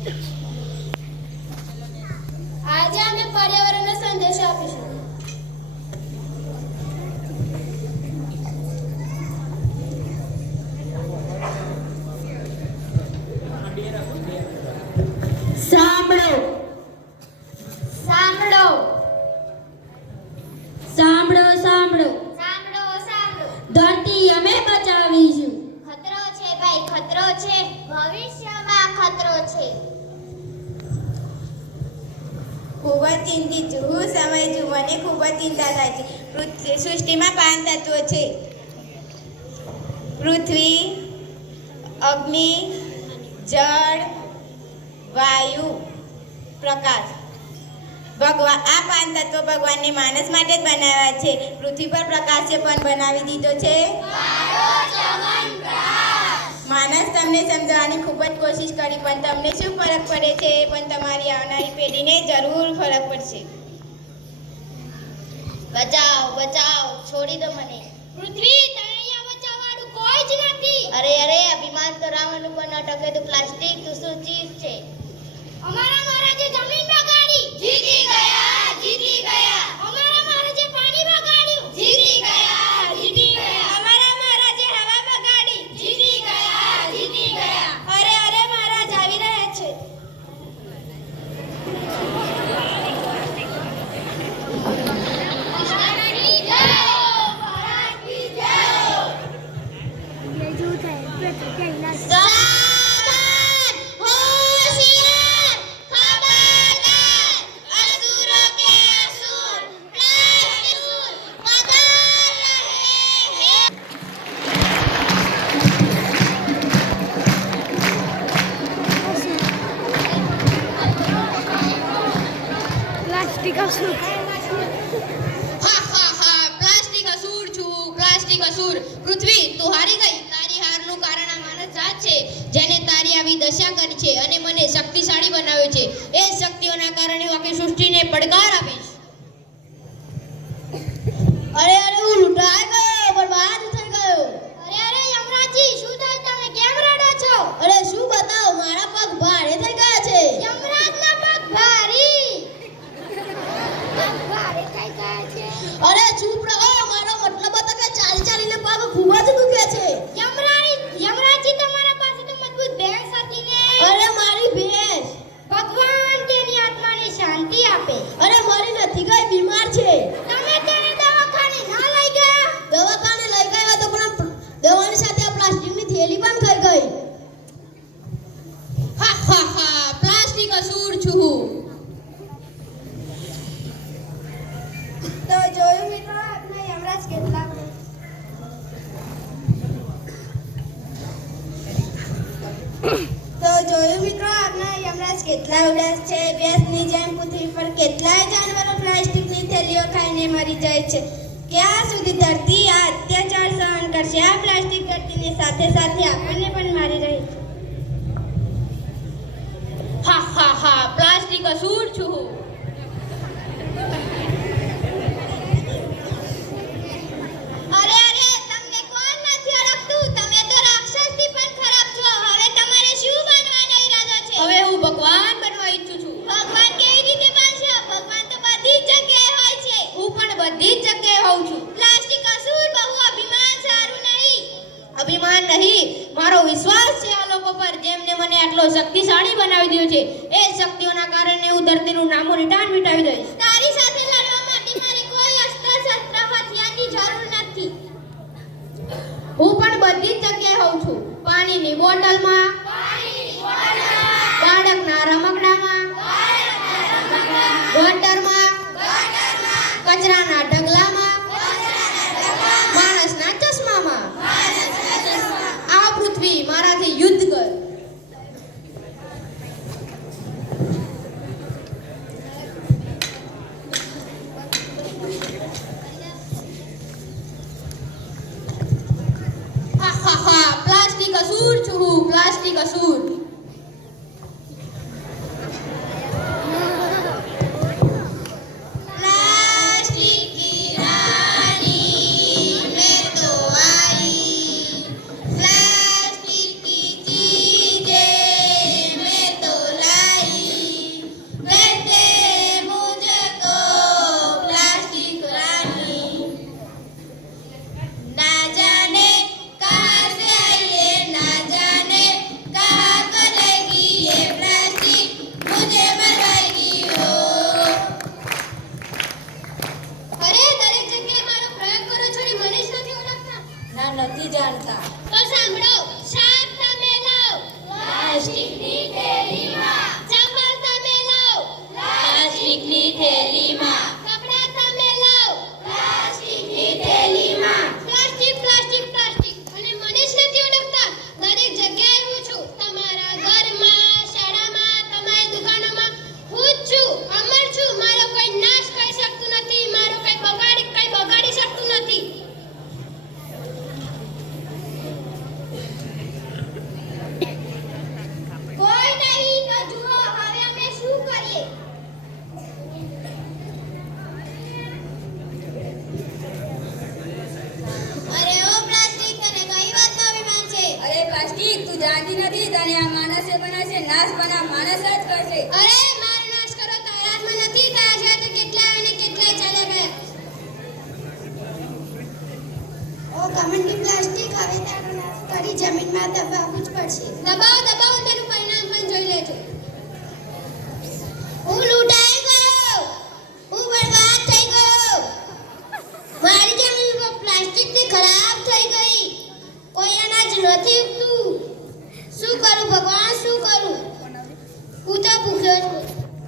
આજે અમે પર્યાવરણનો સંદેશો આપીશું. સાંભળો. સાંભળો. સાંભળો સાંભળો. સાંભળો સાંભળો. ધરતી અમે બચાવીશું. ખતરો છે ભાઈ ખતરો છે. ભવિષ્યમાં ખતરો છે. ખૂબ જ ચિંતિત છું. હું સમય છું. મને ખૂબ જ ચિંતા થાય છે. પૃથ્વી સૃષ્ટિમાં પાંચ તત્વો છે. પૃથ્વી અગ્નિ જળ વાયુ પ્રકાશ. ભગવાન આ પાંચ તત્વો ભગવાનને માણસ માટે જ બનાવ્યા છે. પૃથ્વી પર પ્રકાશે પણ બનાવી દીધો છે. માણસ તમને સમજાવવાની ખૂબ જ કોશિશ કરી પણ તમને શું ફરક પડે છે એ પણ તમારી આવનારી પેઢીને જરૂર ફરક પડશે. બચાવ બચાવ છોડી દો મને. પૃથ્વી તને અહીંયા બચાવવાનું કોઈ જ નથી. અરે અરે અભિમાન તો રાવણનું પણ અટકે તો પ્લાસ્ટિક તો શું ચીજ છે? સાવધાન હોશિયાર ખબરદાર અસુરો કે અસુર પ્રાસુર કદર રહે હે હા હા હા પ્લાસ્ટિક અસુર છું પ્લાસ્ટિક અસુર પૃથ્વી તું હારી ગઈ તારી હારનું કારણ આ છે, જેને તારી આવી દશા કરી છે અને મને શક્તિશાળી બનાવ્યો છે. એ શક્તિઓના કારણે આખી સૃષ્ટિને પડકાર આપીશ. છું તો જોયું મિત્રો યમરાજ કેટલા? તો જોયું મિત્રો, આપના યમરાજ કેટલા ઉદાસ છે, વ્યસની જેમ પૃથ્વી પર કેટલાય જાનવરો પ્લાસ્ટિકની થેલીઓ ખાઈને મરી જાય છે. ક્યાં સુધી ધરતી આ અત્યાચાર સહન કરશે? આ પ્લાસ્ટિક ધરતીની સાથે સાથે આપણને પણ મારી રહી છે. હા હા હા પ્લાસ્ટિક કસૂર છું. હું અરે અરે તમને કોણ નથી ઓળખતું? તમે તો રાક્ષસથી પણ ખરાબ છો. હવે તમારે શું બનવાનો ઈરાદો છે? હવે હું ભગવાન બનવા ઈચ્છું છું. ભગવાન કેવી રીતે બનશો? ભગવાન તો બધી જ જગ્યાએ હોય છે. હું પણ બધી જ જગ્યાએ હોઉં છું. પ્લાસ્ટિક અસુર બહુ અભિમાન સારું નહીં. અભિમાન નહીં. મારો વિશ્વાસ છે આ લોકો પર. જેમને મને આટલો શક્તિશાળી બનાવી દીધો છે. એ કારણે હું ધરતીનું નામો નિશાન મિટાવી દઈશ. તારી સાથે લડવા માટે મારે કોઈ અસ્ત્ર શસ્ત્ર હથિયારની જરૂર નથી. હું પણ બધી જ જગ્યાએ હોઉં છું. પાણીની બોટલમાં બાળકના રમકડામાં ગટરમાં કચરાના ઢગલામાં માણસના ચશ્મામાં. આ પૃથ્વી મારાથી યુદ્ધ নাস্তিক অসুর જાણતી નથી તને આ માણસે બનાવશે નાશ બના માણસ જ કરશે. અરે માર નાશ કરો તારા હાથમાં નથી છે તો કેટલા અને કેટલા ચાલે ગયા. ઓ કમંડી પ્લાસ્ટિક હવે તારો નાશ કરી જમીનમાં દબાવવું જ પડશે. દબાવો દબાવો તેનું પરિણામ પણ જોઈ લેજો.